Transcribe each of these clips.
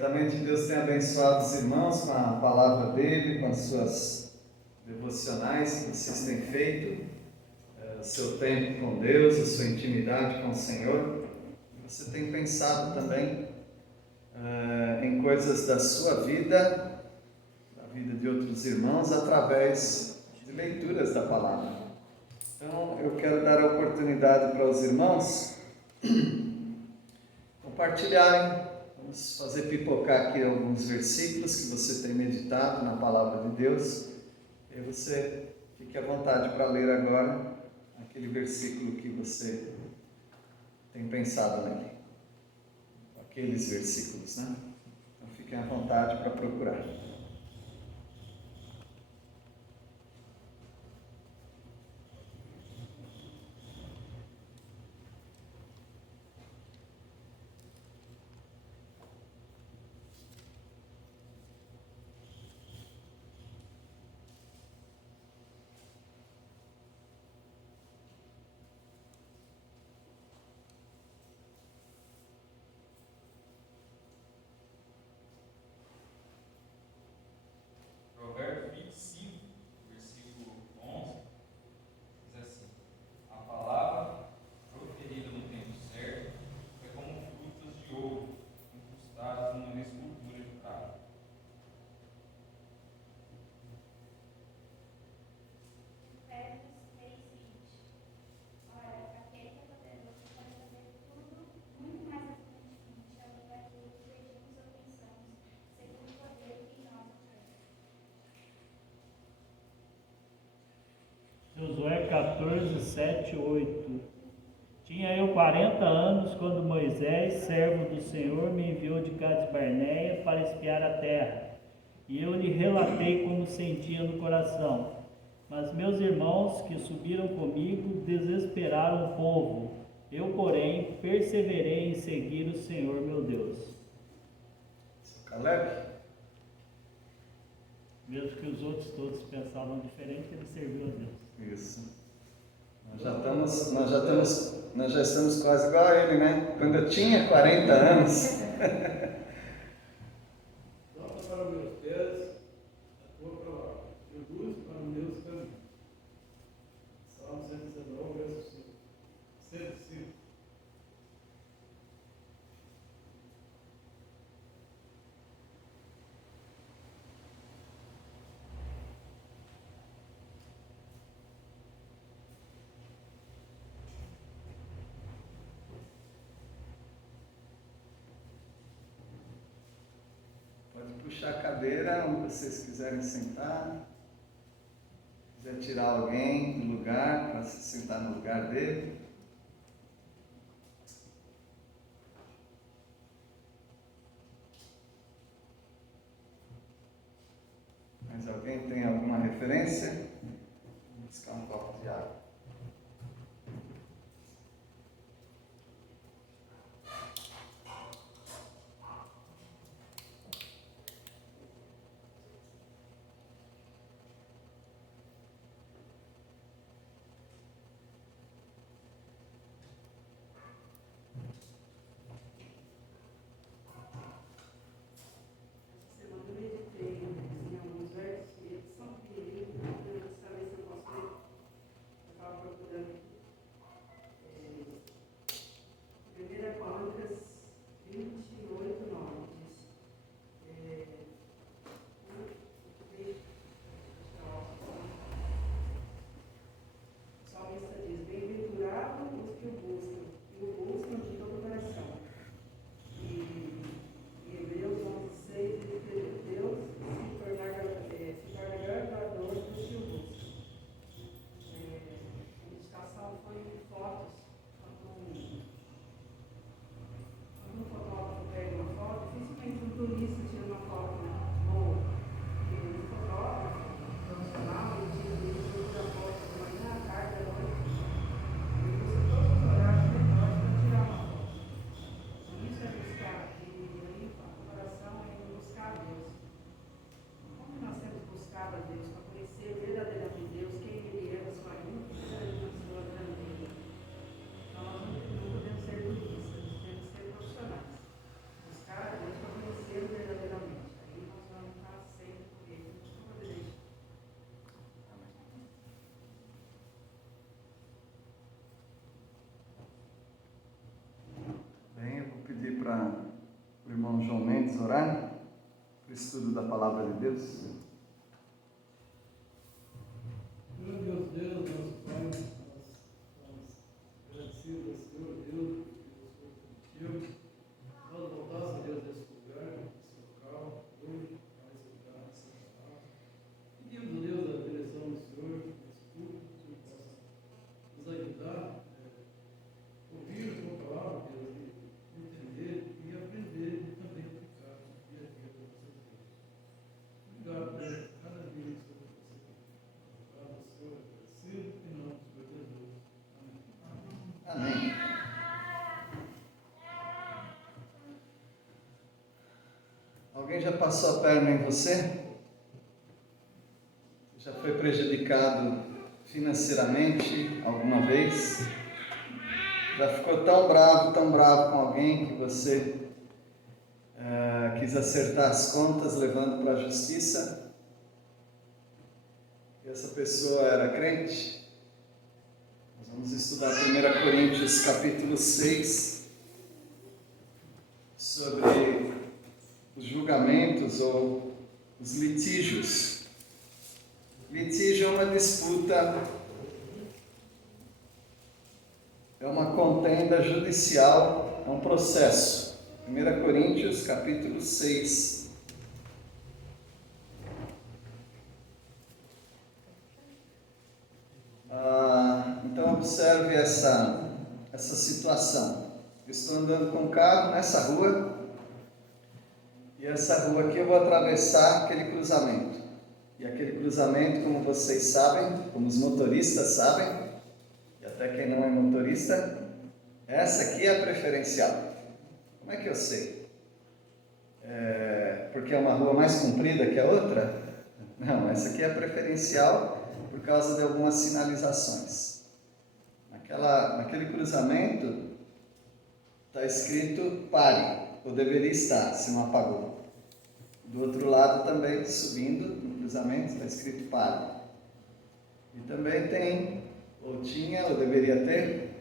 Certamente Deus tem abençoado os irmãos com a palavra dele, com as suas devocionais que vocês têm feito, o seu tempo com Deus, a sua intimidade com o Senhor. Você tem pensado também em coisas da sua vida, da vida de outros irmãos, através de leituras da palavra. Então, eu quero dar a oportunidade para os irmãos compartilharem. Vamos fazer pipocar aqui alguns versículos que você tem meditado na palavra de Deus. E você fique à vontade para ler agora aquele versículo que você tem pensado nele. Aqueles versículos, né? Então fiquem à vontade para procurar. Provérbios 25, versículo 11, diz assim: a palavra proferida no tempo certo é como frutas de ouro incrustadas numa escultura de prata. Provérbios 3:20. Ora, aquele que é poderoso para fazer tudo muito mais abundantemente além daquilo que pedimos ou pensamos, segundo o poder que em nós opera. Josué 14, 7, 8. Tinha eu 40 anos quando Moisés, servo do Senhor, me enviou de Cades Barneia para espiar a terra. E eu lhe relatei como sentia no coração. Mas meus irmãos que subiram comigo desesperaram o povo. Eu, porém, perseverei em seguir o Senhor meu Deus. Caleb? Mesmo que os outros todos pensavam diferente, ele serviu a Deus. Isso. Nós já estamos quase igual a ele, né? Quando eu tinha 40 anos. Lâmpada para os meus pés, a tua palavra, e luz para os meus caminhos. Salmo 119, verso 5. 105. Pode puxar a cadeira onde vocês quiserem sentar. Se quiser tirar alguém do lugar para se sentar no lugar dele. Mas alguém tem alguma referência? Vou buscar um copo de água. Semana eu meditei em alguns versos e eles são queridos, para o irmão João Mendes orar para o estudo da Palavra de Deus. Meu Deus, nosso Pai, nós estamos agradecidos ao Senhor Deus, pelo Senhor permitiu nós voltássemos, Deus, desse lugar, desse local, hoje, para escutar essa palavra. Pedimos, Deus, a direção do Senhor, nesse culto, que o Senhor possa nos ajudar a ouvir a tua palavra, Deus, e entender e aprender e também aplicar no dia a dia para você, Deus. Obrigado por cada dia que o Senhor você tem. Obrigado, Senhor, agradecido, em nome do Senhor Jesus. Amém. Amém. Alguém já passou a perna em você? Já foi prejudicado financeiramente alguma vez? Já ficou tão bravo com alguém que você quis acertar as contas levando para a justiça? E essa pessoa era crente? Nós vamos estudar 1 Coríntios capítulo 6 sobre os julgamentos ou os litígios. Litígio é uma disputa, é uma contenda judicial, é um processo. 1 Coríntios capítulo 6. Então observe essa situação. Eu estou andando com o carro nessa rua, e essa rua aqui eu vou atravessar aquele cruzamento. E aquele cruzamento, como vocês sabem, como os motoristas sabem, e até quem não é motorista, essa aqui é a preferencial. Como é que eu sei? Porque é uma rua mais comprida que a outra? Não, essa aqui é a preferencial por causa de algumas sinalizações. Naquele cruzamento está escrito pare, ou deveria estar, se não apagou. Do outro lado também, subindo no cruzamento, está escrito pare. E também tem, ou tinha, ou deveria ter,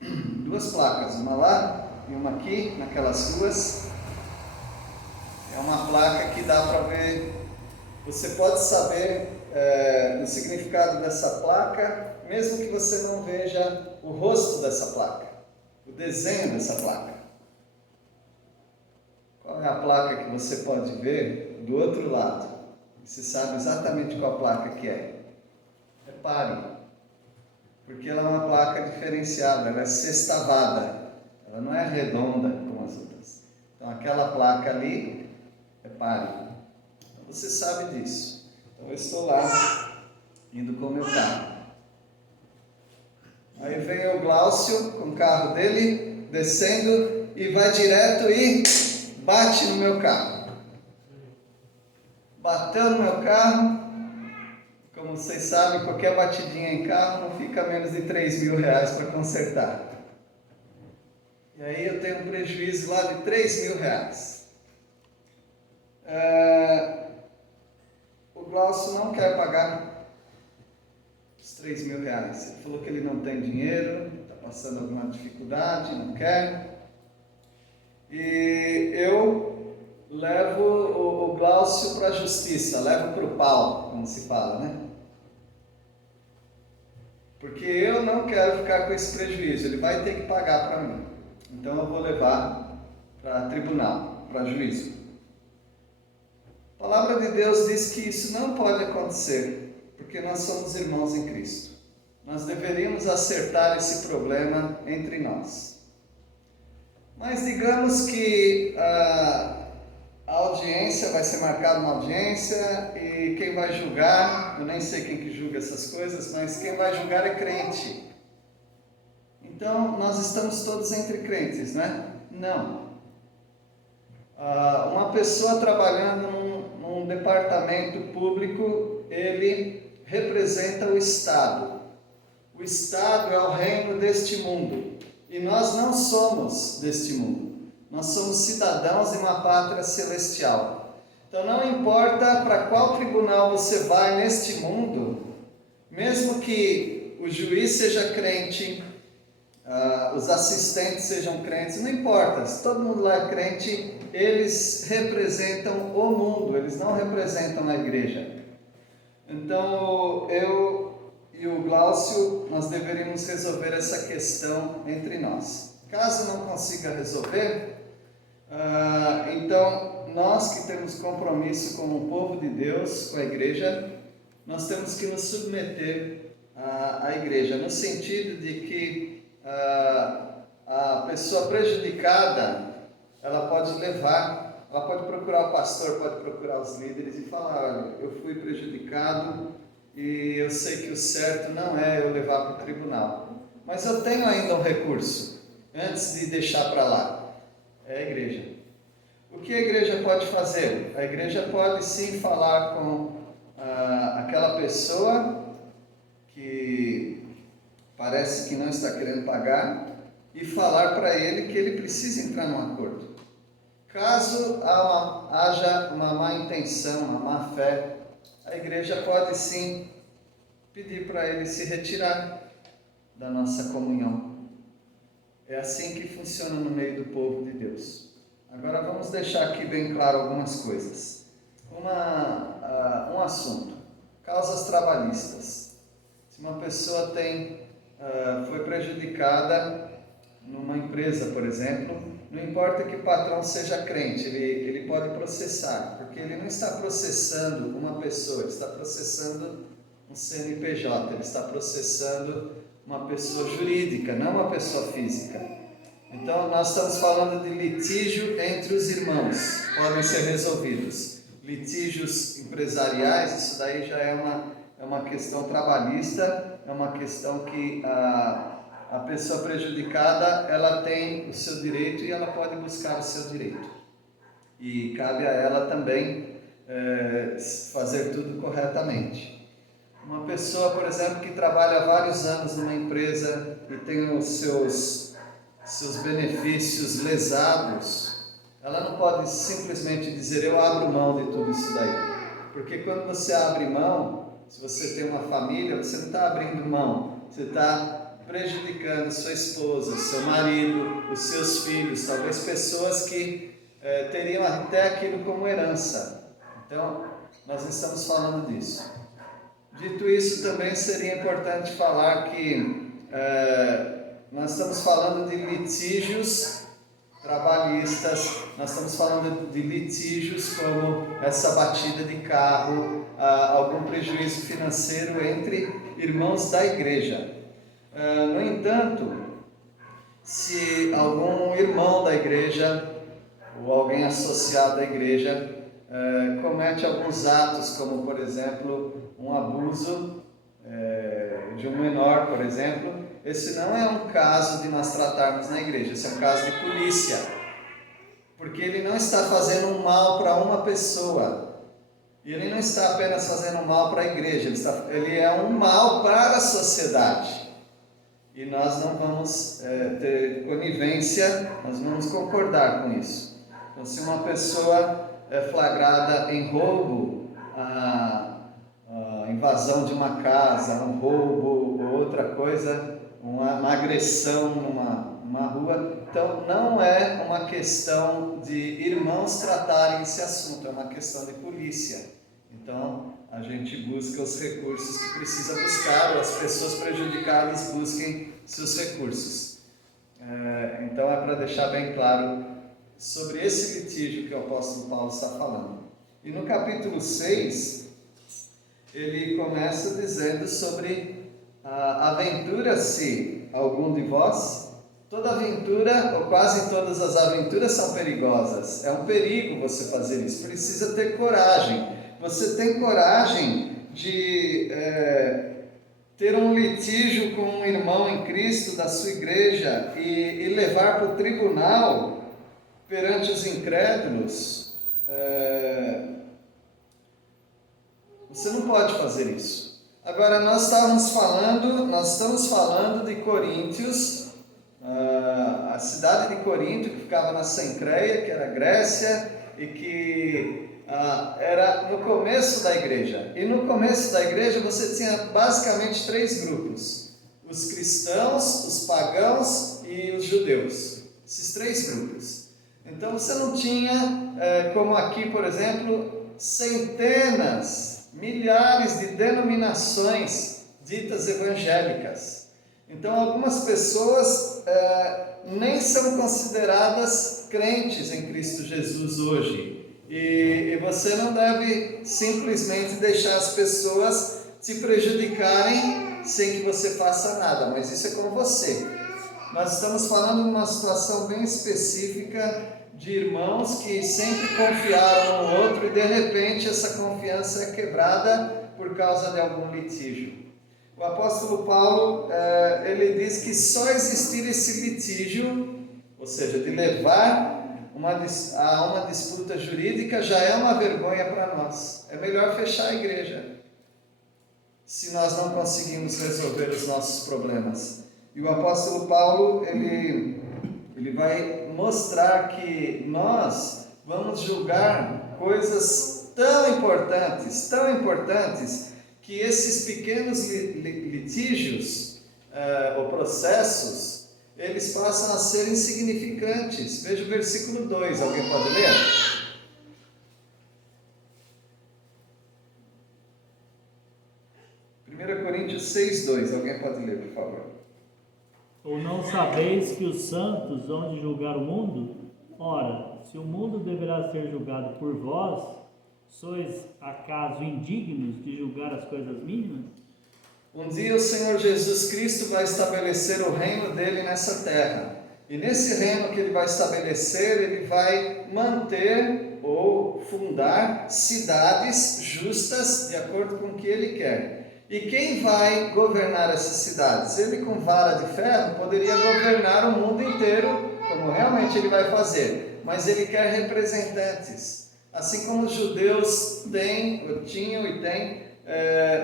duas placas, uma lá e uma aqui, naquelas ruas. É uma placa que dá para ver, você pode saber o significado dessa placa, mesmo que você não veja o rosto dessa placa, o desenho dessa placa. Qual é a placa que você pode ver do outro lado? Você sabe exatamente qual placa que é. É pare. Porque ela é uma placa diferenciada, ela é sextavada. Ela não é redonda como as outras. Então aquela placa ali é pare. Então você sabe disso. Então eu estou lá, indo com o meu carro. Aí vem o Glaucio com o carro dele, descendo e vai direto e bate no meu carro. Bateu no meu carro, como vocês sabem, qualquer batidinha em carro não fica menos de R$3.000 para consertar. E aí eu tenho um prejuízo lá de R$3.000. O Glaucio não quer pagar os R$3.000. Ele falou que ele não tem dinheiro, está passando alguma dificuldade, não quer. E eu levo o Glaucio para a justiça, levo para o pau, como se fala, né? Porque eu não quero ficar com esse prejuízo, ele vai ter que pagar para mim. Então eu vou levar para tribunal, para juízo. A palavra de Deus diz que isso não pode acontecer, porque nós somos irmãos em Cristo. Nós deveríamos acertar esse problema entre nós. Mas digamos que a audiência, vai ser marcada uma audiência e quem vai julgar, eu nem sei quem que julga essas coisas, mas quem vai julgar é crente. Então nós estamos todos entre crentes, né? Não. Uma pessoa trabalhando num departamento público, ele representa o Estado. O Estado é o reino deste mundo. E nós não somos deste mundo. Nós somos cidadãos de uma pátria celestial. Então não importa para qual tribunal você vai neste mundo, mesmo que o juiz seja crente, os assistentes sejam crentes, não importa, se todo mundo lá é crente, eles representam o mundo, eles não representam a igreja. Então, eu e o Glaucio, nós deveríamos resolver essa questão entre nós. Caso não consiga resolver, então, nós que temos compromisso com o povo de Deus, com a igreja, nós temos que nos submeter à igreja, no sentido de que a pessoa prejudicada, ela pode procurar o pastor, pode procurar os líderes e falar: olha, eu fui prejudicado e eu sei que o certo não é eu levar para o tribunal, mas eu tenho ainda um recurso, antes de deixar para lá, é a igreja. O que a igreja pode fazer? A igreja pode sim falar com aquela pessoa que parece que não está querendo pagar e falar para ele que ele precisa entrar num acordo. Caso haja uma má intenção, uma má fé, a igreja pode sim pedir para ele se retirar da nossa comunhão. É assim que funciona no meio do povo de Deus. Agora vamos deixar aqui bem claro algumas coisas. Um assunto: causas trabalhistas. Se uma pessoa foi prejudicada numa empresa, por exemplo, não importa que o patrão seja crente, ele pode processar, porque ele não está processando uma pessoa, ele está processando um CNPJ, ele está processando uma pessoa jurídica, não uma pessoa física. Então, nós estamos falando de litígio entre os irmãos, podem ser resolvidos. Litígios empresariais, isso daí já é uma questão trabalhista, é uma questão que a pessoa prejudicada, ela tem o seu direito e ela pode buscar o seu direito. E cabe a ela também fazer tudo corretamente. Uma pessoa, por exemplo, que trabalha há vários anos numa empresa e tem os seus benefícios lesados, ela não pode simplesmente dizer: eu abro mão de tudo isso daí. Porque quando você abre mão, se você tem uma família, você não está abrindo mão, você está prejudicando sua esposa, seu marido, os seus filhos, talvez pessoas que teriam até aquilo como herança. Então, nós estamos falando disso. Dito isso, também seria importante falar que nós estamos falando de litígios trabalhistas, nós estamos falando de litígios como essa batida de carro, algum prejuízo financeiro entre irmãos da igreja. No entanto, se algum irmão da igreja ou alguém associado à igreja comete alguns atos, como por exemplo um abuso de um menor, por exemplo, esse não é um caso de nós tratarmos na igreja, esse é um caso de polícia, porque ele não está fazendo um mal para uma pessoa, e ele não está apenas fazendo um mal para a igreja, ele é um mal para a sociedade. E nós não vamos ter conivência, nós não vamos concordar com isso. Então, se uma pessoa é flagrada em roubo, a invasão de uma casa, um roubo ou outra coisa, uma agressão numa rua, então não é uma questão de irmãos tratarem esse assunto, é uma questão de polícia. Então, a gente busca os recursos que precisa buscar, ou as pessoas prejudicadas busquem seus recursos. Então, é para deixar bem claro sobre esse litígio que o apóstolo Paulo está falando. E no capítulo 6, ele começa dizendo sobre aventura-se algum de vós. Toda aventura, ou quase todas as aventuras, são perigosas. É um perigo você fazer isso, precisa ter coragem. Você tem coragem de ter um litígio com um irmão em Cristo da sua igreja e levar para o tribunal perante os incrédulos? Você não pode fazer isso. Agora, nós estamos falando de Coríntios, a cidade de Corinto, que ficava na Cencreia, que era a Grécia, e que era no começo da igreja. E no começo da igreja você tinha basicamente 3 grupos: os cristãos, os pagãos e os judeus. Esses três grupos. Então você não tinha, como aqui, por exemplo, centenas, milhares de denominações ditas evangélicas. Então algumas pessoas nem são consideradas crentes em Cristo Jesus hoje. E você não deve simplesmente deixar as pessoas te prejudicarem sem que você faça nada, mas isso é com você. Nós estamos falando de uma situação bem específica de irmãos que sempre confiaram no outro e de repente essa confiança é quebrada por causa de algum litígio. O apóstolo Paulo, ele diz que só existir esse litígio, ou seja, de levar a uma disputa jurídica, já é uma vergonha para nós. É melhor fechar a igreja, se nós não conseguimos resolver os nossos problemas. E o apóstolo Paulo, ele vai mostrar que nós vamos julgar coisas tão importantes, que esses pequenos litígios ou processos, eles passam a ser insignificantes. Veja o versículo 2, alguém pode ler? Coríntios 6:2, alguém pode ler, por favor? Ou não sabeis que os santos hão de julgar o mundo? Ora, se o mundo deverá ser julgado por vós, sois acaso indignos de julgar as coisas mínimas? Um dia o Senhor Jesus Cristo vai estabelecer o reino dele nessa terra. E nesse reino que ele vai estabelecer, ele vai manter ou fundar cidades justas de acordo com o que ele quer. E quem vai governar essas cidades? Ele, com vara de ferro, poderia governar o mundo inteiro, como realmente ele vai fazer. Mas ele quer representantes. Assim como os judeus tinham e têm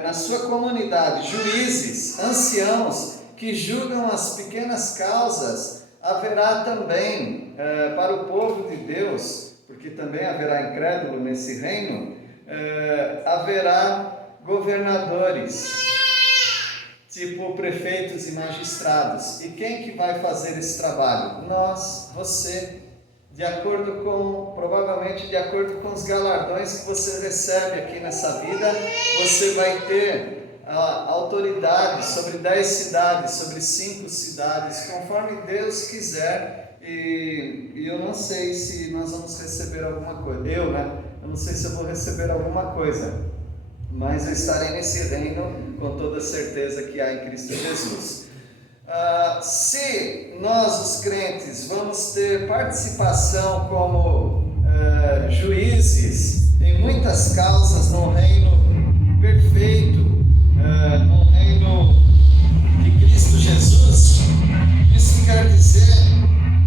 na sua comunidade juízes, anciãos, que julgam as pequenas causas, haverá também para o povo de Deus, porque também haverá incrédulo nesse reino, haverá governadores, tipo prefeitos e magistrados. E quem que vai fazer esse trabalho? Nós, você, provavelmente de acordo com os galardões que você recebe aqui nessa vida, você vai ter a autoridade sobre 10 cidades, sobre 5 cidades, conforme Deus quiser. E eu não sei se nós vamos receber alguma coisa. Eu não sei se eu vou receber alguma coisa, mas eu estarei nesse reino com toda certeza que há em Cristo Jesus. Se nós, os crentes, vamos ter participação como juízes em muitas causas num reino perfeito, num reino de Cristo Jesus, isso quer dizer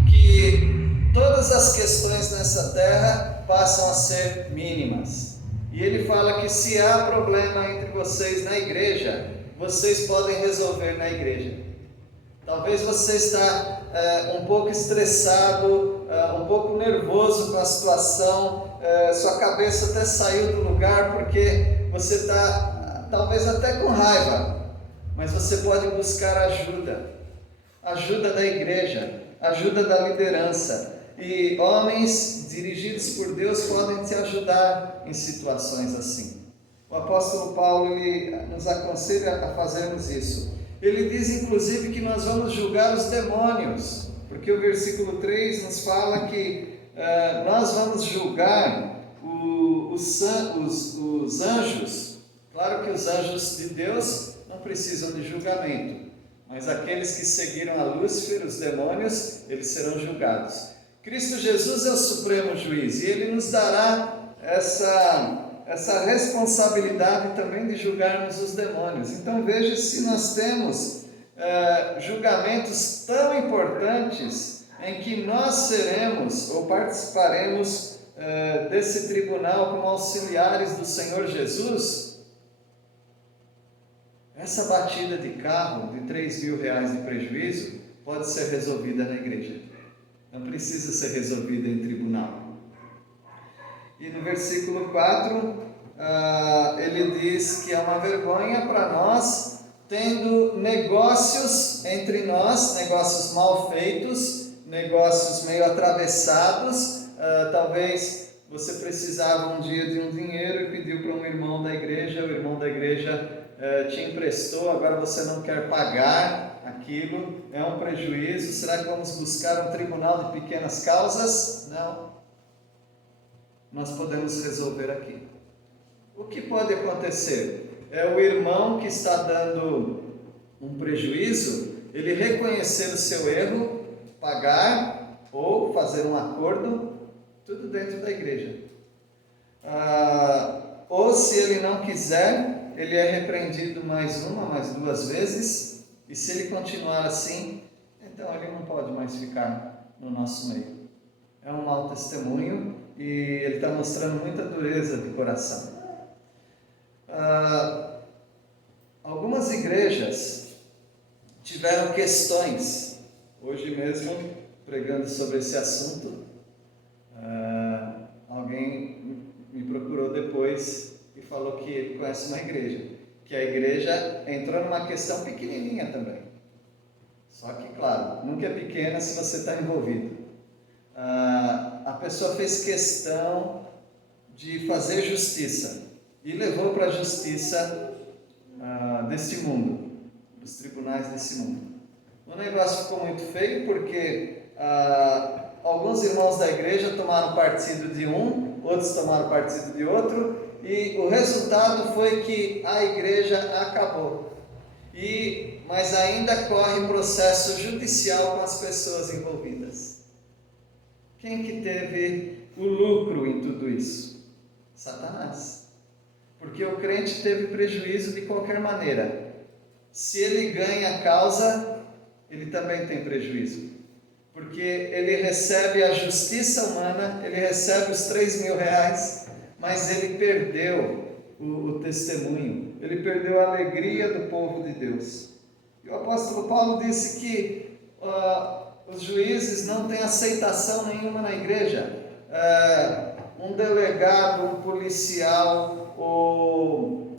que todas as questões nessa terra passam a ser mínimas. E ele fala que se há problema entre vocês na igreja, vocês podem resolver na igreja. Talvez você está um pouco estressado, um pouco nervoso com a situação, sua cabeça até saiu do lugar porque você está talvez até com raiva, mas você pode buscar ajuda da igreja, ajuda da liderança. E homens dirigidos por Deus podem te ajudar em situações assim. O apóstolo Paulo nos aconselha a fazermos isso. Ele diz inclusive que nós vamos julgar os demônios, porque o versículo 3 nos fala que nós vamos julgar os anjos. Claro que os anjos de Deus não precisam de julgamento, mas aqueles que seguiram a Lúcifer, os demônios, eles serão julgados. Cristo Jesus é o supremo juiz e ele nos dará essa responsabilidade também de julgarmos os demônios. Então veja se nós temos julgamentos tão importantes em que nós seremos ou participaremos desse tribunal como auxiliares do Senhor Jesus. Essa batida de carro de R$3.000 de prejuízo pode ser resolvida na igreja. Não precisa ser resolvida em tribunal. E no versículo 4, ele diz que é uma vergonha para nós tendo negócios entre nós, negócios mal feitos, negócios meio atravessados. Talvez você precisava um dia de um dinheiro e pediu para um irmão da igreja, o irmão da igreja te emprestou, agora você não quer pagar aquilo, é um prejuízo. Será que vamos buscar um tribunal de pequenas causas? Não. Nós podemos resolver aqui. O que pode acontecer? É o irmão que está dando um prejuízo, ele reconhecer o seu erro, pagar ou fazer um acordo, tudo dentro da igreja. Ou se ele não quiser, ele é repreendido mais duas vezes, e se ele continuar assim, então ele não pode mais ficar no nosso meio. É um mau testemunho e ele está mostrando muita dureza de coração. Algumas igrejas tiveram questões, hoje mesmo pregando sobre esse assunto, alguém me procurou depois e falou que ele conhece uma igreja, que a igreja entrou numa questão pequenininha também, só que claro, nunca é pequena se você está envolvido. A pessoa fez questão de fazer justiça e levou para a justiça deste mundo, dos tribunais desse mundo. O negócio ficou muito feio porque alguns irmãos da igreja tomaram partido de um, outros tomaram partido de outro, e o resultado foi que a igreja acabou. Mas ainda corre processo judicial com as pessoas envolvidas. Quem que teve o lucro em tudo isso? Satanás. Porque o crente teve prejuízo de qualquer maneira. Se ele ganha a causa, ele também tem prejuízo. Porque ele recebe a justiça humana, ele recebe os 3.000 reais, mas ele perdeu o testemunho, ele perdeu a alegria do povo de Deus. E o apóstolo Paulo disse que os juízes não têm aceitação nenhuma na igreja. Um delegado, um policial ou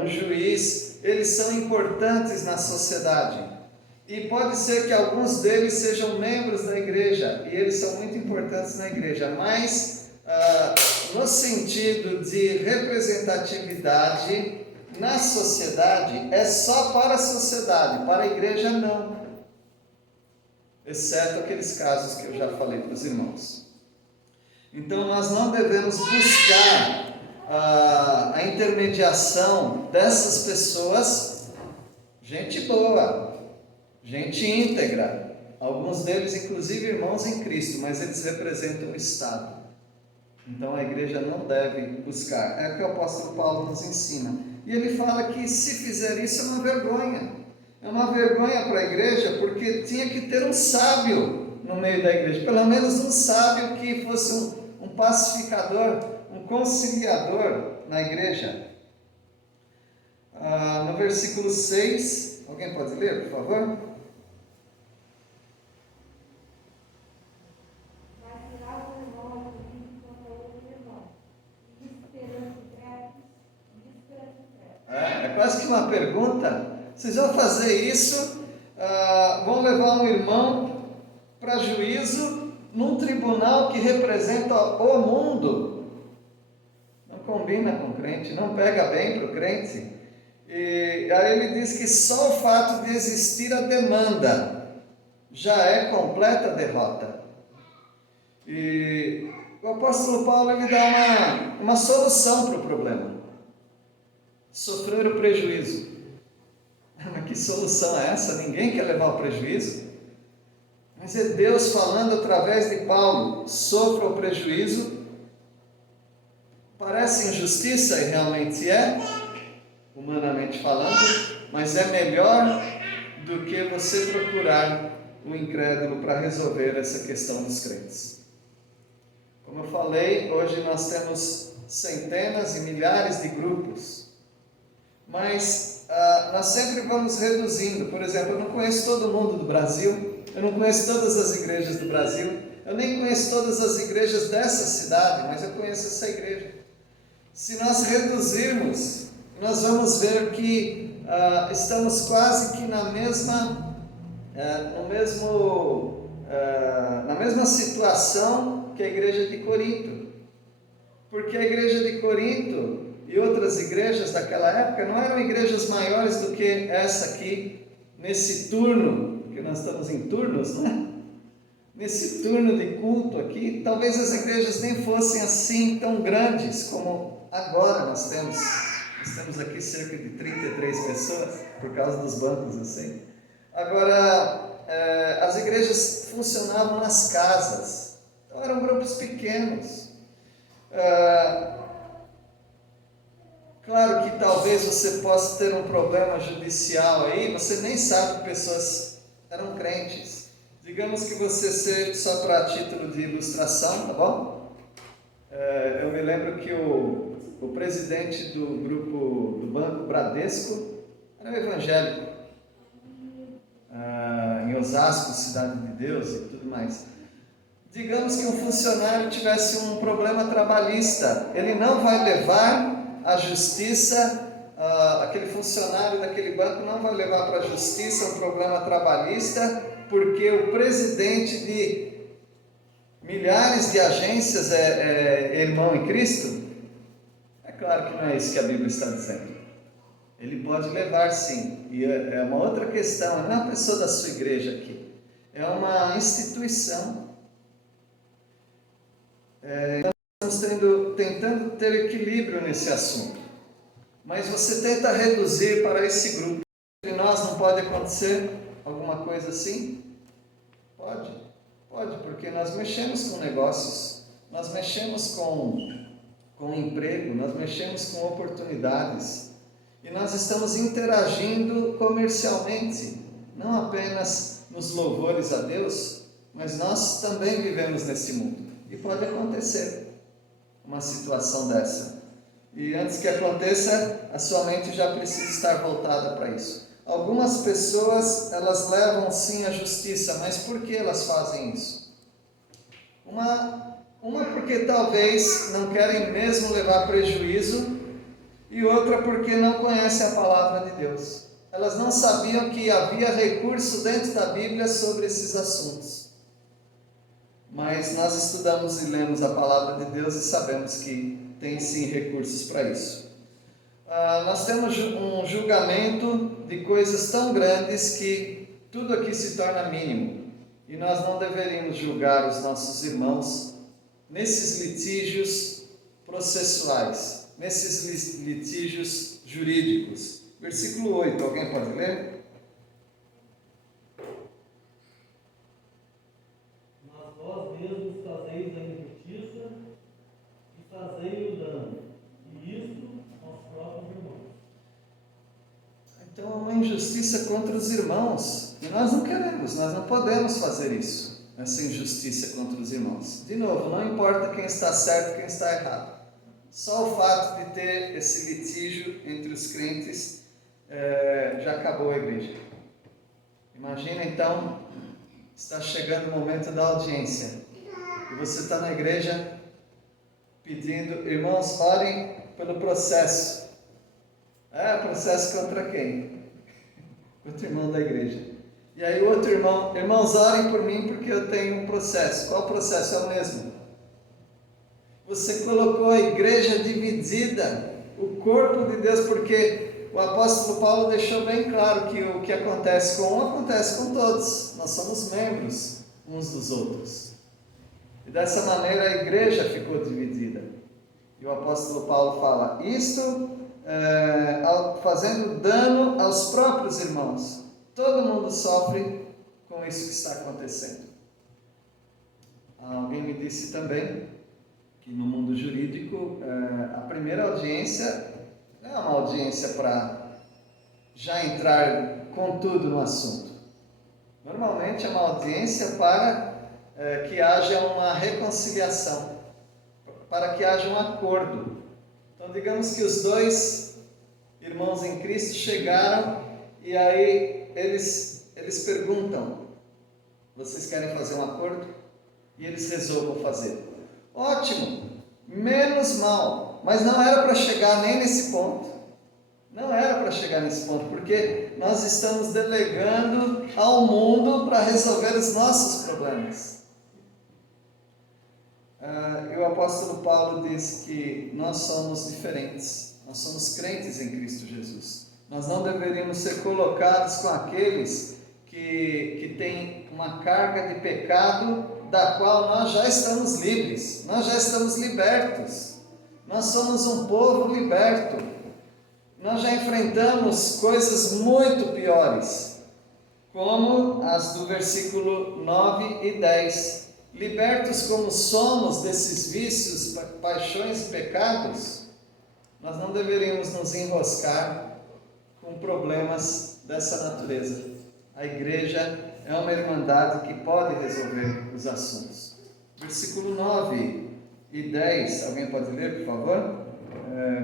um juiz, eles são importantes na sociedade. E pode ser que alguns deles sejam membros da igreja, e eles são muito importantes na igreja, mas no sentido de representatividade na sociedade, é só para a sociedade, para a igreja não. Exceto aqueles casos que eu já falei para os irmãos. Então nós não devemos buscar a intermediação dessas pessoas, gente boa, gente íntegra, alguns deles inclusive irmãos em Cristo, mas eles representam o Estado. Então a igreja não deve buscar. É o que o apóstolo Paulo nos ensina. E ele fala que se fizer isso é uma vergonha. É uma vergonha para a igreja, porque tinha que ter um sábio no meio da igreja, pelo menos um sábio que fosse um pacificador, um conciliador na igreja. No versículo 6, alguém pode ler, por favor? É quase que uma pergunta. Vocês vão fazer isso, vão levar um irmão para juízo num tribunal que representa o mundo. Não combina com o crente, não pega bem para o crente. E aí ele diz que só o fato de existir a demanda já é completa derrota. E o apóstolo Paulo ele dá uma solução para o problema. Sofrer o prejuízo. Mas que solução é essa? Ninguém quer levar o prejuízo. Mas é Deus falando através de Paulo. Sofra o prejuízo. Parece injustiça, e realmente é, humanamente falando, mas é melhor do que você procurar um incrédulo para resolver essa questão dos crentes. Como eu falei, hoje nós temos centenas e milhares de grupos, mas nós sempre vamos reduzindo. Por exemplo, eu não conheço todo mundo do Brasil, eu não conheço todas as igrejas do Brasil, eu nem conheço todas as igrejas dessa cidade, mas eu conheço essa igreja. Se nós reduzirmos, nós vamos ver que estamos quase que na mesma situação que a igreja de Corinto. Porque a igreja de Corinto e outras igrejas daquela época não eram igrejas maiores do que essa aqui, nesse turno, que nós estamos em turnos, né? Nesse turno de culto aqui, talvez as igrejas nem fossem assim tão grandes como agora nós temos. Nós temos aqui cerca de 33 pessoas, por causa dos bancos, eu sei. Agora, as igrejas funcionavam nas casas, então eram grupos pequenos. Claro que talvez você possa ter um problema judicial aí, você nem sabe que pessoas eram crentes. Digamos que você seja, só para título de ilustração, tá bom? Eu me lembro que o presidente do grupo do Banco Bradesco era um evangélico, em Osasco, Cidade de Deus e tudo mais. Digamos que um funcionário tivesse um problema trabalhista, ele não vai levar à justiça, aquele funcionário daquele banco não vai levar para a justiça um problema trabalhista, porque o presidente de milhares de agências é irmão em Cristo? É claro que não é isso que a Bíblia está dizendo. Ele pode levar sim, e é uma outra questão, não é uma pessoa da sua igreja aqui, é uma instituição. Nós estamos tentando ter equilíbrio nesse assunto, mas você tenta reduzir para esse grupo. Entre nós não pode acontecer alguma coisa assim? Pode, porque nós mexemos com negócios, nós mexemos com emprego, nós mexemos com oportunidades, e nós estamos interagindo comercialmente, não apenas nos louvores a Deus, mas nós também vivemos nesse mundo. E pode acontecer uma situação dessa. E antes que aconteça, a sua mente já precisa estar voltada para isso. Algumas pessoas, elas levam sim a justiça, mas por que elas fazem isso? Uma porque talvez não querem mesmo levar prejuízo, e outra porque não conhecem a palavra de Deus. Elas não sabiam que havia recurso dentro da Bíblia sobre esses assuntos. Mas nós estudamos e lemos a palavra de Deus e sabemos que tem sim recursos para isso. Nós temos um julgamento de coisas tão grandes que tudo aqui se torna mínimo. E nós não deveríamos julgar os nossos irmãos nesses litígios processuais, nesses litígios jurídicos. Versículo 8, alguém pode ler? Vós mesmos fazeis a injustiça e fazei o dano, e isto aos próprios irmãos. Então é uma injustiça contra os irmãos, e nós não queremos, nós não podemos fazer isso, essa injustiça contra os irmãos. De novo, não importa quem está certo e quem está errado, só o fato de ter esse litígio entre os crentes já acabou a igreja. Imagina então, está chegando o momento da audiência, e você está na igreja pedindo, irmãos, orem pelo processo. Processo contra quem? Outro irmão da igreja. E aí o outro irmão, irmãos, orem por mim porque eu tenho um processo. Qual processo? É o mesmo. Você colocou a igreja dividida, o corpo de Deus, porque o apóstolo Paulo deixou bem claro que o que acontece com um acontece com todos. Nós somos membros uns dos outros. E dessa maneira a igreja ficou dividida. E o apóstolo Paulo fala, isto fazendo dano aos próprios irmãos. Todo mundo sofre com isso que está acontecendo. Alguém me disse também que no mundo jurídico a primeira audiência não é uma audiência para já entrar com tudo no assunto. Normalmente é uma audiência para que haja uma reconciliação, para que haja um acordo. Então, digamos que os dois irmãos em Cristo chegaram e aí eles perguntam, vocês querem fazer um acordo? E eles resolvam fazer. Ótimo, menos mal, mas não era para chegar nem nesse ponto. Não era para chegar nesse ponto, porque nós estamos delegando ao mundo para resolver os nossos problemas. E o apóstolo Paulo diz que nós somos diferentes, nós somos crentes em Cristo Jesus. Nós não deveríamos ser colocados com aqueles que têm uma carga de pecado da qual nós já estamos livres, nós já estamos libertos. Nós somos um povo liberto. Nós já enfrentamos coisas muito piores, como as do versículo 9 e 10. Libertos como somos desses vícios, paixões e pecados, nós não deveríamos nos enroscar com problemas dessa natureza. A igreja é uma irmandade que pode resolver os assuntos. Versículo 9 e 10, alguém pode ler, por favor?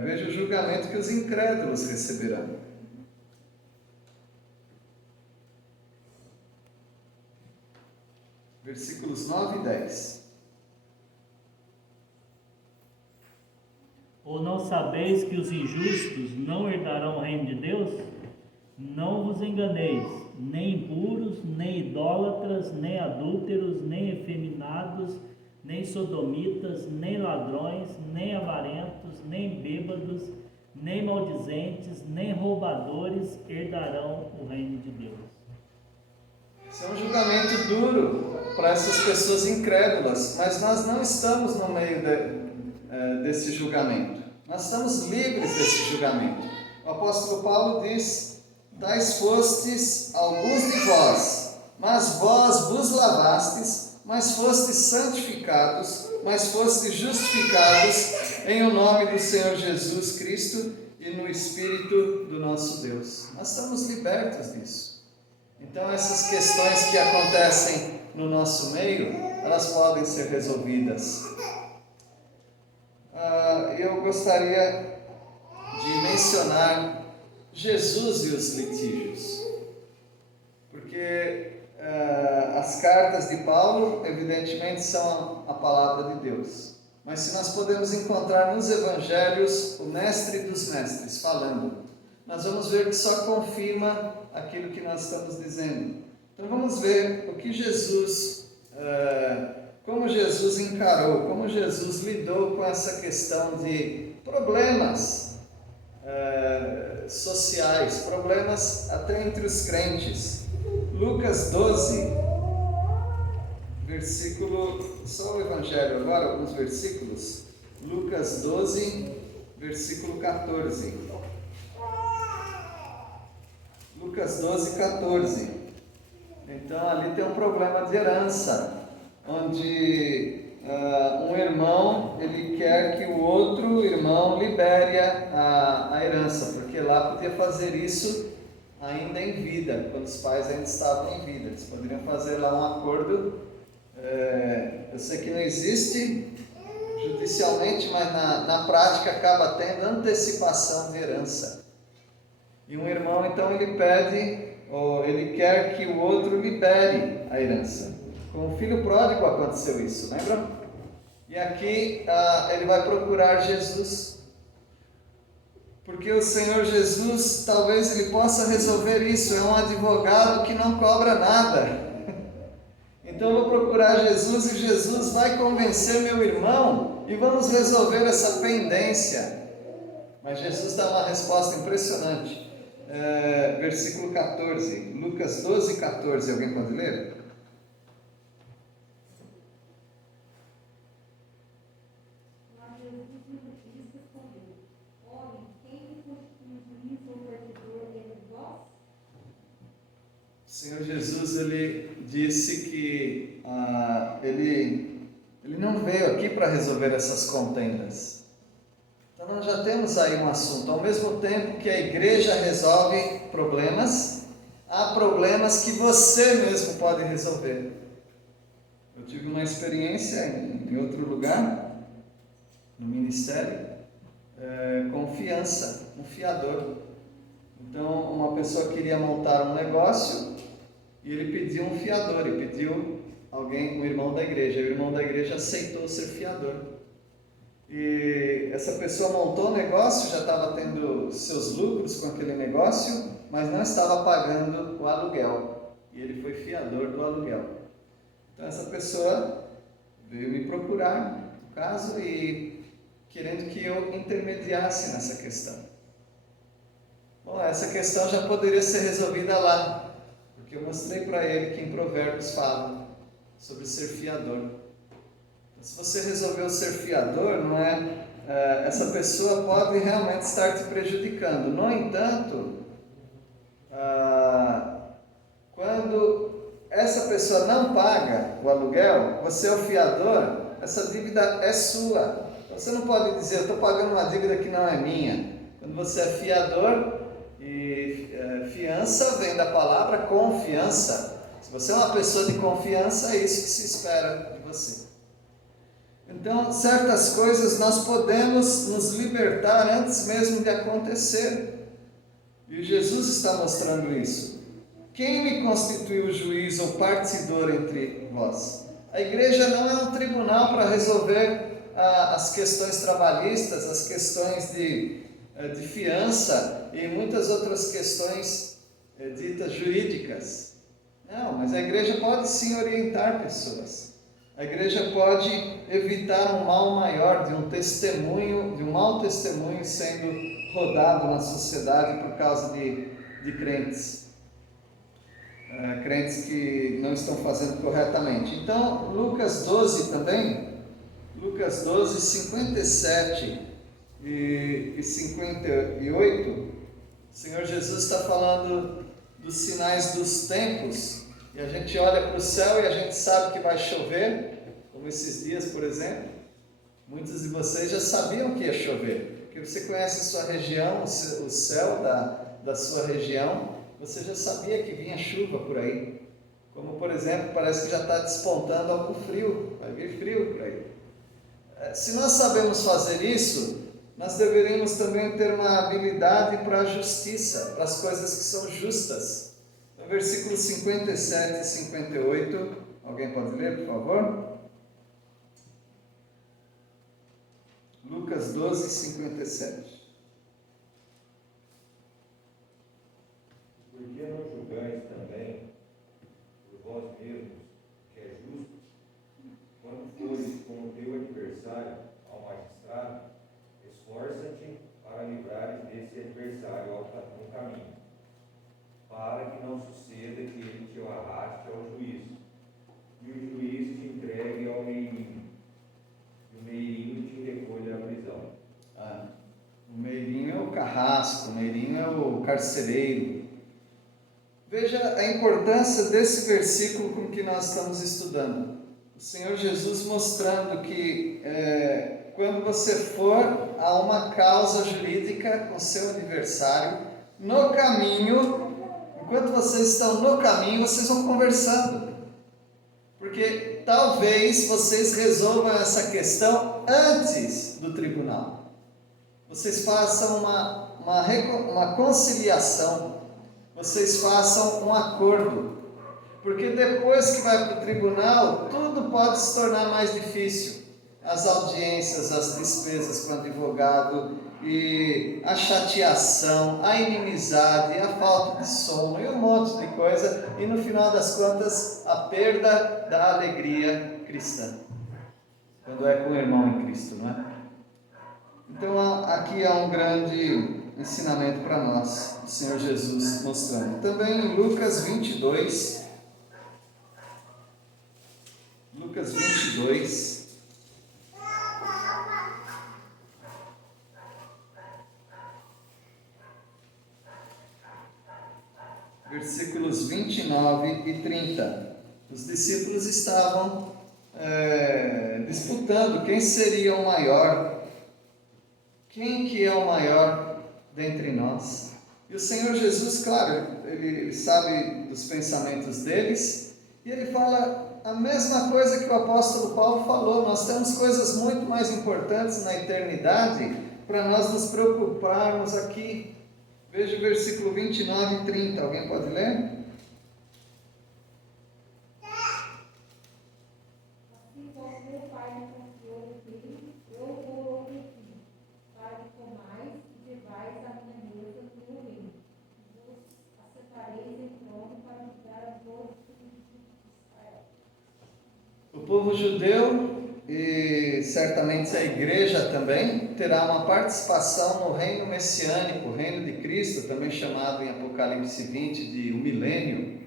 Veja o julgamento que os incrédulos receberão. Versículos 9 e 10. Ou não sabeis que os injustos não herdarão o reino de Deus? Não vos enganeis, nem impuros, nem idólatras, nem adúlteros, nem efeminados, nem sodomitas, nem ladrões, nem avarentos, nem bêbados, nem maldizentes, nem roubadores herdarão o reino de Deus. Isso é um julgamento duro para essas pessoas incrédulas, mas nós não estamos no meio desse julgamento. Nós estamos livres desse julgamento. O apóstolo Paulo diz: tais fostes alguns de vós, mas vós vos lavastes, mas fostes santificados, mas fostes justificados em o nome do Senhor Jesus Cristo e no Espírito do nosso Deus. Nós estamos libertos disso. Então essas questões que acontecem no nosso meio, elas podem ser resolvidas. Eu gostaria de mencionar Jesus e os litígios, porque as cartas de Paulo, evidentemente, são a palavra de Deus. Mas se nós podemos encontrar nos evangelhos o mestre dos mestres falando, nós vamos ver que só confirma aquilo que nós estamos dizendo. Então vamos ver o que Jesus, como Jesus encarou, como Jesus lidou com essa questão de problemas sociais, problemas até entre os crentes. Lucas 12, versículo, só o Evangelho agora, alguns versículos. Lucas 12, versículo 14. Lucas 12, 14. Então ali tem um problema de herança, onde um irmão, ele quer que o outro irmão libere a herança, porque lá podia fazer isso ainda em vida, quando os pais ainda estavam em vida. Eles poderiam fazer lá um acordo, eu sei que não existe judicialmente, mas na prática acaba tendo antecipação de herança. E um irmão, então, ele pede, ou ele quer que o outro libere a herança. Com o filho pródigo aconteceu isso, lembra? E aqui ele vai procurar Jesus, porque o Senhor Jesus, talvez ele possa resolver isso, é um advogado que não cobra nada. Então eu vou procurar Jesus e Jesus vai convencer meu irmão e vamos resolver essa pendência. Mas Jesus dá uma resposta impressionante. Versículo 14, Lucas 12, 14, alguém pode ler? Mas Jesus lhes respondeu: homem, quem me constitui juiz ou partidor entre vós? O Senhor Jesus, ele disse que ele não veio aqui para resolver essas contendas. Então nós já temos aí um assunto. Ao mesmo tempo que a igreja resolve problemas, há problemas que você mesmo pode resolver. Eu tive uma experiência em outro lugar, no ministério, com fiança, um fiador. Então uma pessoa queria montar um negócio e ele pediu um fiador, e pediu alguém, um irmão da igreja. E o irmão da igreja aceitou ser fiador. e essa pessoa montou o negócio, já estava tendo seus lucros com aquele negócio, mas não estava pagando o aluguel, e ele foi fiador do aluguel. Então essa pessoa veio me procurar, no caso, e querendo que eu intermediasse nessa questão. Bom, essa questão já poderia ser resolvida lá, porque eu mostrei para ele que em Provérbios fala sobre ser fiador. Então, se você resolveu ser fiador, não é, essa pessoa pode realmente estar te prejudicando. No entanto, quando essa pessoa não paga o aluguel, você é o fiador, essa dívida é sua. Você não pode dizer, eu estou pagando uma dívida que não é minha. Quando você é fiador, e fiança vem da palavra confiança. Se você é uma pessoa de confiança, é isso que se espera de você. Então, certas coisas nós podemos nos libertar antes mesmo de acontecer. E Jesus está mostrando isso. Quem me constituiu juiz ou partidor entre vós? A igreja não é um tribunal para resolver as questões trabalhistas, as questões de fiança e muitas outras questões ditas jurídicas. Não, mas a igreja pode sim orientar pessoas. A igreja pode evitar um mal maior de um testemunho, de um mau testemunho sendo rodado na sociedade por causa de crentes. Crentes que não estão fazendo corretamente. Então, Lucas 12 também, Lucas 12, 57 e 58, o Senhor Jesus está falando dos sinais dos tempos, e a gente olha para o céu e a gente sabe que vai chover, como esses dias, por exemplo. Muitos de vocês já sabiam que ia chover, porque você conhece a sua região, o céu da sua região, você já sabia que vinha chuva por aí. Como, por exemplo, parece que já está despontando algum frio, vai vir frio por aí. Se nós sabemos fazer isso, nós deveríamos também ter uma habilidade para a justiça, para as coisas que são justas. No versículo 57 e 58, alguém pode ler, por favor? Lucas 12, 57. Por que não julgais também por vós mesmos que é justo, quando fores com o teu adversário ao magistrado, esforça-te para livrares desse adversário no caminho, para que não suceda que ele te arraste ao juízo, e o juiz te entregue ao meirinho, e o meirinho te recolhe à prisão. O meirinho é o carrasco, o meirinho é o carcereiro. Veja a importância desse versículo com que nós estamos estudando. O Senhor Jesus mostrando que quando você for a uma causa jurídica com seu adversário, no caminho, enquanto vocês estão no caminho, vocês vão conversando. Porque talvez vocês resolvam essa questão antes do tribunal. Vocês façam uma conciliação. Vocês façam um acordo, porque depois que vai para o tribunal, tudo pode se tornar mais difícil. As audiências, as despesas com o advogado, e a chateação, a inimizade, a falta de sono e um monte de coisa, e no final das contas, a perda da alegria cristã, quando é com o irmão em Cristo, não é? Então aqui há um grande ensinamento para nós, o Senhor Jesus mostrando. Também em Lucas 22, versículos 29 e 30. Os discípulos estavam disputando quem seria o maior, quem que é o maior dentre nós. E o Senhor Jesus, claro, ele sabe dos pensamentos deles, e ele fala a mesma coisa que o apóstolo Paulo falou. Nós temos coisas muito mais importantes na eternidade para nós nos preocuparmos aqui. Veja o versículo 29 e 30, alguém pode ler? Assim como meu Pai me confiou em mim, eu vou judeu e certamente a igreja também terá uma participação no reino messiânico, o reino de Cristo, também chamado em Apocalipse 20 de o milênio.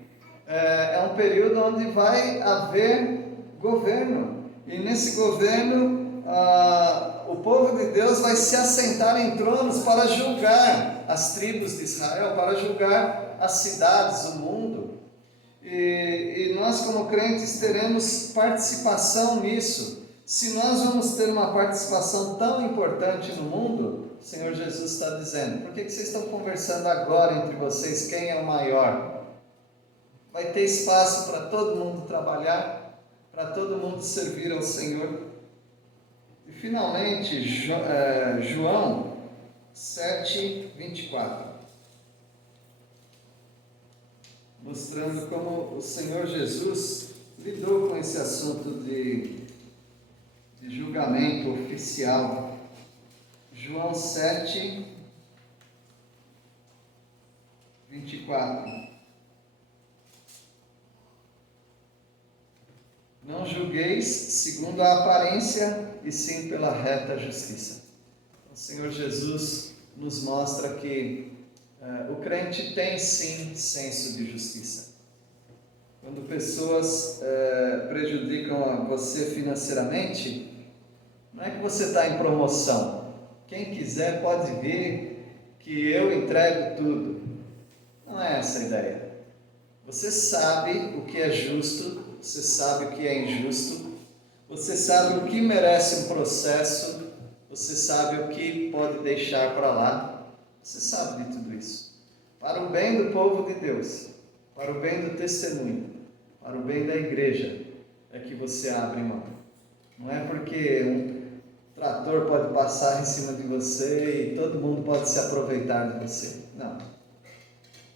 É um período onde vai haver governo, e nesse governo o povo de Deus vai se assentar em tronos para julgar as tribos de Israel, para julgar as cidades, o mundo. E nós, como crentes, teremos participação nisso. Se nós vamos ter uma participação tão importante no mundo, o Senhor Jesus está dizendo: por que vocês estão conversando agora entre vocês quem é o maior? Vai ter espaço para todo mundo trabalhar, para todo mundo servir ao Senhor. E finalmente, João 7, 24. Mostrando como o Senhor Jesus lidou com esse assunto de julgamento oficial. João 7, 24. Não julgueis segundo a aparência, e sim pela reta justiça. O Senhor Jesus nos mostra que o crente tem sim senso de justiça. Quando pessoas prejudicam a você financeiramente, não é que você está em promoção. Quem quiser pode vir, que eu entrego tudo. Não é essa a ideia. Você sabe o que é justo, você sabe o que é injusto, você sabe o que merece um processo, você sabe o que pode deixar para lá, você sabe de tudo isso. Para o bem do povo de Deus, para o bem do testemunho, para o bem da igreja, é que você abre mão. Não é porque um trator pode passar em cima de você e todo mundo pode se aproveitar de você. Não.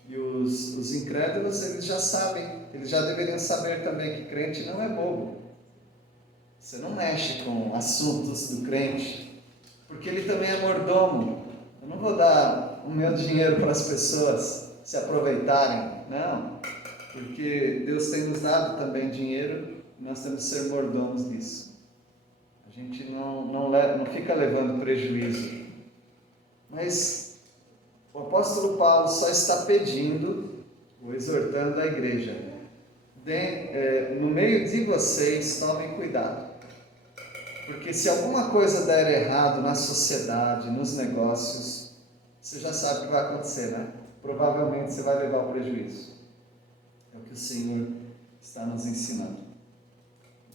E os incrédulos, eles já sabem, eles já deveriam saber também que crente não é bobo. Você não mexe com assuntos do crente, porque ele também é mordomo. Eu não vou dar o meu dinheiro para as pessoas se aproveitarem, não, porque Deus tem nos dado também dinheiro e nós temos que ser mordomos disso. A gente não fica levando prejuízo. Mas o apóstolo Paulo só está pedindo, ou exortando a igreja: no meio de vocês, tomem cuidado. Porque se alguma coisa der errado na sociedade, nos negócios, você já sabe o que vai acontecer, né? Provavelmente você vai levar o prejuízo. É o que o Senhor está nos ensinando.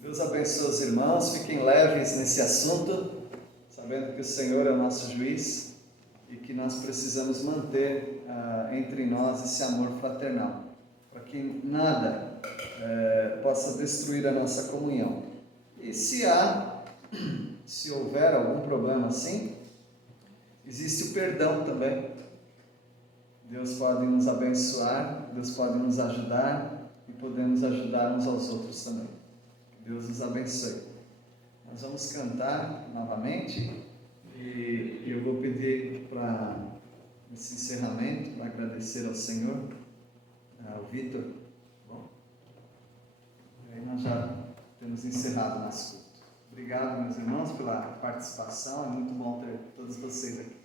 Deus abençoe os irmãos, fiquem leves nesse assunto, sabendo que o Senhor é o nosso juiz e que nós precisamos manter entre nós esse amor fraternal, para que nada possa destruir a nossa comunhão. E se houver algum problema assim, existe o perdão também. Deus pode nos abençoar, Deus pode nos ajudar e podemos ajudar uns aos outros também. Deus nos abençoe. Nós vamos cantar novamente e eu vou pedir para esse encerramento, para agradecer ao Senhor, ao Vitor. Bom, e aí nós já temos encerrado o nosso culto. Obrigado, meus irmãos, pela participação. É muito bom ter todos vocês aqui.